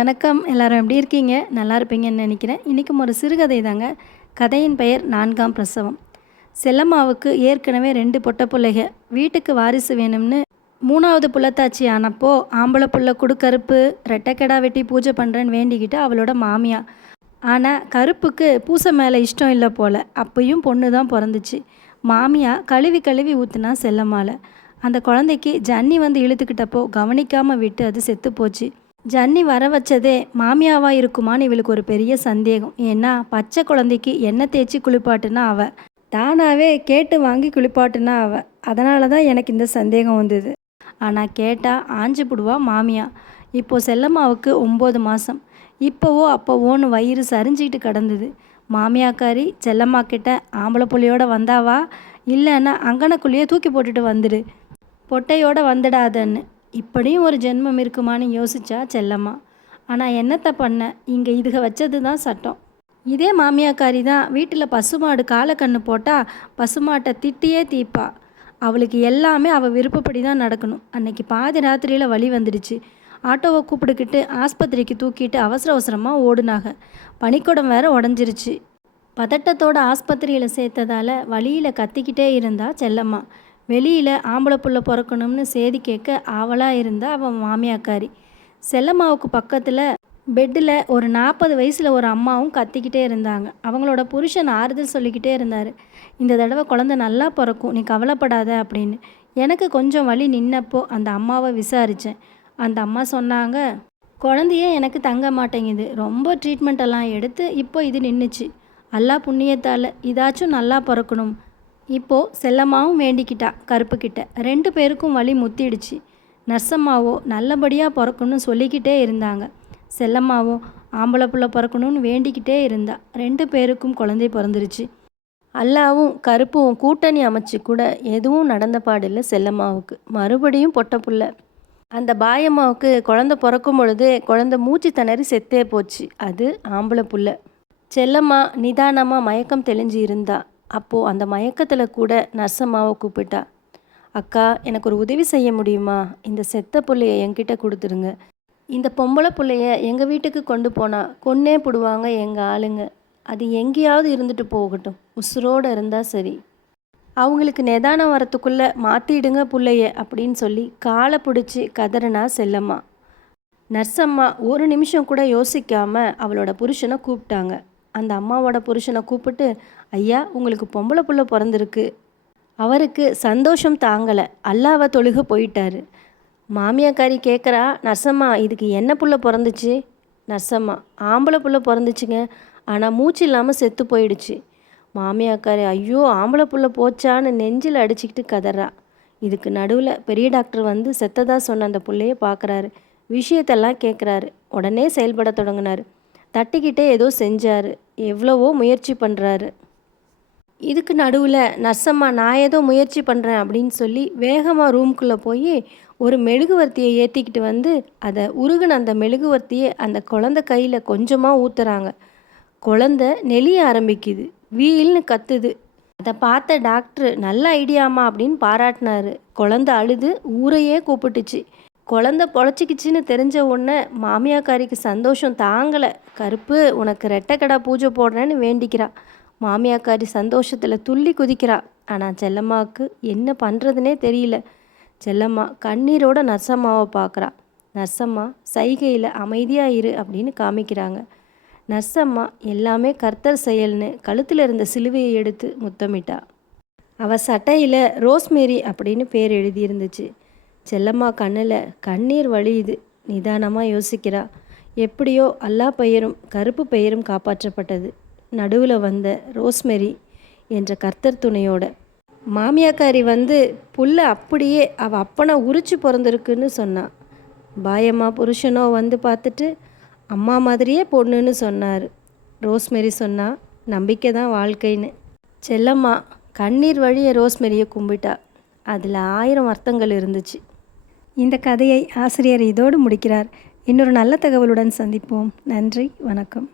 வணக்கம். எல்லாரும் எப்படி இருக்கீங்க? நல்லா இருப்பீங்கன்னு நினைக்கிறேன். இன்றைக்கும் ஒரு சிறுகதை தாங்க. கதையின் பெயர் நான்காம் பிரசவம். செல்லம்மாவுக்கு ஏற்கனவே ரெண்டு பொட்ட பிள்ளைக. வீட்டுக்கு வாரிசு வேணும்னு மூணாவது புள்ளத்தாச்சி ஆனப்போ ஆம்பளை புள்ள குடுக்கருப்பு ரெட்டைக்கடா வெட்டி பூஜை பண்ணுறேன்னு வேண்டிக்கிட்டு அவளோட மாமியா. ஆனால் கருப்புக்கு பூசை மேலே இஷ்டம் இல்லை போல். அப்பையும் பொண்ணு தான் பிறந்துச்சு. மாமியா கழுவி கழுவி ஊற்றுனா செல்லம்மால. அந்த குழந்தைக்கு ஜன்னி வந்து இழுத்துக்கிட்டப்போ கவனிக்காமல் விட்டு அது செத்து போச்சு ஜன்னி வர வச்சதே மாமியாவா இருக்குமான்னு இவளுக்கு ஒரு பெரிய சந்தேகம். ஏன்னா பச்சை குழந்தைக்கு எண்ணெய் தேய்ச்சி குளிப்பாட்டுனா அவ. தானாகவே கேட்டு வாங்கி குளிப்பாட்டுனா அவ. அதனால தான் எனக்கு இந்த சந்தேகம் வந்தது. ஆனால் கேட்டால் ஆஞ்சு புடுவா மாமியா. இப்போது செல்லம்மாவுக்கு ஒம்பது மாதம் இப்போவோ அப்போவோன்னு வயிறு சரிஞ்சிக்கிட்டு கிடந்தது. மாமியாக்காரி செல்லம்மா கிட்ட ஆம்பளை புள்ளியோட வந்தாவா? இல்லைன்னா அங்கனக்குள்ளேயே தூக்கி போட்டுட்டு வந்துடு பொட்டையோட வந்துடாதன்னு. இப்படியும் ஒரு ஜென்மம் இருக்குமான்னு யோசிச்சா செல்லம்மா. ஆனால் என்னத்தை பண்ண? இங்கே இதுக வச்சது தான் சட்டம். இதே மாமியாக்காரி தான் வீட்டில் பசுமாடு காலக்கண்ணு போட்டால் பசுமாட்டை திட்டியே தீப்பா. அவளுக்கு எல்லாமே அவள் விருப்பப்படி தான் நடக்கணும். அன்னைக்கு பாதி ராத்திரியில் வழி வந்துடுச்சு. ஆட்டோவை கூப்பிடுக்கிட்டு ஆஸ்பத்திரிக்கு தூக்கிட்டு அவசர அவசரமாக ஓடுனாங்க பனிக்குடம் வேற உடஞ்சிருச்சு. பதட்டத்தோட ஆஸ்பத்திரியில் சேர்த்ததால் வழியில் கத்திக்கிட்டே இருந்தா செல்லம்மா. வெளியில் ஆம்பளை புள்ள பிறக்கணும்னு சேதி கேட்க ஆவலாக இருந்தா அவன் மாமியாக்காரி. செல்லம்மாவுக்கு பக்கத்தில் பெட்டில் ஒரு நாற்பது வயசில் ஒரு அம்மாவும் கத்திக்கிட்டே இருந்தாங்க. அவங்களோட புருஷன் ஆறுதல் சொல்லிக்கிட்டே இருந்தார். இந்த தடவை குழந்த நல்லா பிறக்கும் நீ கவலைப்படாத அப்படின்னு. எனக்கு கொஞ்சம் வழி நின்னப்போ அந்த அம்மாவை விசாரித்தேன் அந்த அம்மா சொன்னாங்க குழந்தையே எனக்கு தங்க மாட்டேங்குது. ரொம்ப ட்ரீட்மெண்ட் எல்லாம் எடுத்து இப்போ இது நின்றுச்சு அல்லா புண்ணியத்தால் இதாச்சும் நல்லா பிறக்கணும். இப்போது செல்லம்மாவும் வேண்டிக்கிட்டா கருப்புக்கிட்ட. ரெண்டு பேருக்கும் வழி முத்திடுச்சு. நர்சம்மாவோ நல்லபடியாக பிறக்கணும்னு சொல்லிக்கிட்டே இருந்தாங்க. செல்லம்மாவோ ஆம்பளை புள்ள பிறக்கணும்னு வேண்டிக்கிட்டே இருந்தா. ரெண்டு பேருக்கும் குழந்தை பிறந்துருச்சு. அல்லாவும் கருப்பும் கூட்டணி அமைச்சு கூட எதுவும் நடந்த பாடில்லை செல்லம்மாவுக்கு. மறுபடியும் பொட்ட புள்ள. அந்த பாயம்மாவுக்கு குழந்த பிறக்கும் பொழுது குழந்த மூச்சு திணறி செத்தே போச்சு. அது ஆம்பளை புள்ள. செல்லம்மா நிதானமாக மயக்கம் தெளிஞ்சு இருந்தா. அப்போது அந்த மயக்கத்தில் கூட நர்சம்மாவை கூப்பிட்டா அக்கா எனக்கு ஒரு உதவி செய்ய முடியுமா? இந்த செத்த பிள்ளைய என்கிட்ட கொடுத்துருங்க. இந்த பொம்பளை பிள்ளைய எங்கள் வீட்டுக்கு கொண்டு போனால் கொன்னே போடுவாங்க எங்கள் ஆளுங்க. அது எங்கேயாவது இருந்துட்டு போகட்டும். உசுரோடு இருந்தால் சரி. அவங்களுக்கு நிதானம் வரத்துக்குள்ளே மாற்றிடுங்க புள்ளைய அப்படின்னு சொல்லி காலை பிடிச்சி கதறினா செல்லம்மா. நர்சம்மா ஒரு நிமிஷம் கூட யோசிக்காமல் அவளோட புருஷனை கூப்பிட்டாங்க. அந்த அம்மாவோட புருஷனை கூப்பிட்டு ஐயா உங்களுக்கு பொம்பளை புள்ள பிறந்திருக்கு. அவருக்கு சந்தோஷம் தாங்கலை. அல்லாவை தொழுக போயிட்டாரு. மாமியாக்காரி கேட்குறா நர்சம்மா இதுக்கு என்ன புள்ள பிறந்துச்சு? நர்சம்மா ஆம்பளை புள்ள பிறந்துச்சுங்க. ஆனால் மூச்சு இல்லாமல் செத்து போயிடுச்சு. மாமியாக்காரி ஐயோ ஆம்பளை புள்ள போச்சான்னு நெஞ்சில் அடிச்சுக்கிட்டு கதறா. இதுக்கு நடுவில் பெரிய டாக்டர் வந்து செத்ததாக சொன்ன அந்த பிள்ளைய பார்க்குறாரு விஷயத்தெல்லாம் கேட்குறாரு உடனே செயல்பட தொடங்கினார். தட்டிக்கிட்டே ஏதோ செஞ்சார். எவ்வளவோ முயற்சி பண்ணுறாரு இதுக்கு நடுவில் நர்சம்மா நான் ஏதோ முயற்சி பண்ணுறேன் அப்படின்னு சொல்லி வேகமாக ரூம்குள்ளே போய் ஒரு மெழுகுவர்த்தியை ஏற்றிக்கிட்டு வந்து அதை உருகுன அந்த மெழுகுவர்த்தியை அந்த குழந்த கையில் கொஞ்சமாக ஊற்றுறாங்க குழந்த நெளிய ஆரம்பிக்குது. வீல்னு கத்துது. அதை பார்த்த டாக்டர் நல்ல ஐடியாமா அப்படின்னு பாராட்டினாரு. குழந்த அழுது ஊரையே கூப்பிட்டுச்சு. குழந்த பொழைச்சிக்கிச்சின்னு தெரிஞ்ச உடனே மாமியாக்காரிக்கு சந்தோஷம் தாங்கலை. கருப்பு உனக்கு ரெட்டைக்கடா பூஜை போடுறேன்னு வேண்டிக்கிறா. மாமியாக்காரி சந்தோஷத்தில் துள்ளி குதிக்கிறா. ஆனால் செல்லம்மாவுக்கு என்ன பண்ணுறதுனே தெரியல. செல்லம்மா கண்ணீரோட நர்சம்மாவை பார்க்குறா நர்சம்மா சைகையில் அமைதியாக இரு அப்படின்னு காமிக்கிறாங்க. நர்சம்மா எல்லாமே கர்த்தர் செயல்னு கழுத்தில் இருந்த சிலுவையை எடுத்து முத்தமிட்டா. அவள் சட்டையில் ரோஸ்மேரி அப்படின்னு பேர் எழுதியிருந்துச்சு. செல்லம்மா கண்ணில் கண்ணீர் வழியுது. நிதானமாக யோசிக்கிறா. எப்படியோ அல்லா பெயரும் கருப்பு பெயரும் காப்பாற்றப்பட்டது. நடுவில் வந்த ரோஸ்மெரி என்ற கர்த்தர் துணையோட. மாமியாக்காரி வந்து புல்ல அப்படியே அவள் அப்பனை உரிச்சு பிறந்திருக்குன்னு சொன்னான் பாயம்மா புருஷனோ வந்து பார்த்துட்டு அம்மா மாதிரியே பொண்ணுன்னு சொன்னார். ரோஸ்மெரி சொன்னா நம்பிக்கை தான் வாழ்க்கைன்னு. செல்லம்மா கண்ணீர் வழிய ரோஸ்மெரியை கும்பிட்டா. அதில் ஆயிரம் அர்த்தங்கள் இருந்துச்சு. இந்த கதையை ஆசிரியர் இதோடு முடிக்கிறார். இன்னொரு நல்ல தகவலுடன் சந்திப்போம். நன்றி வணக்கம்.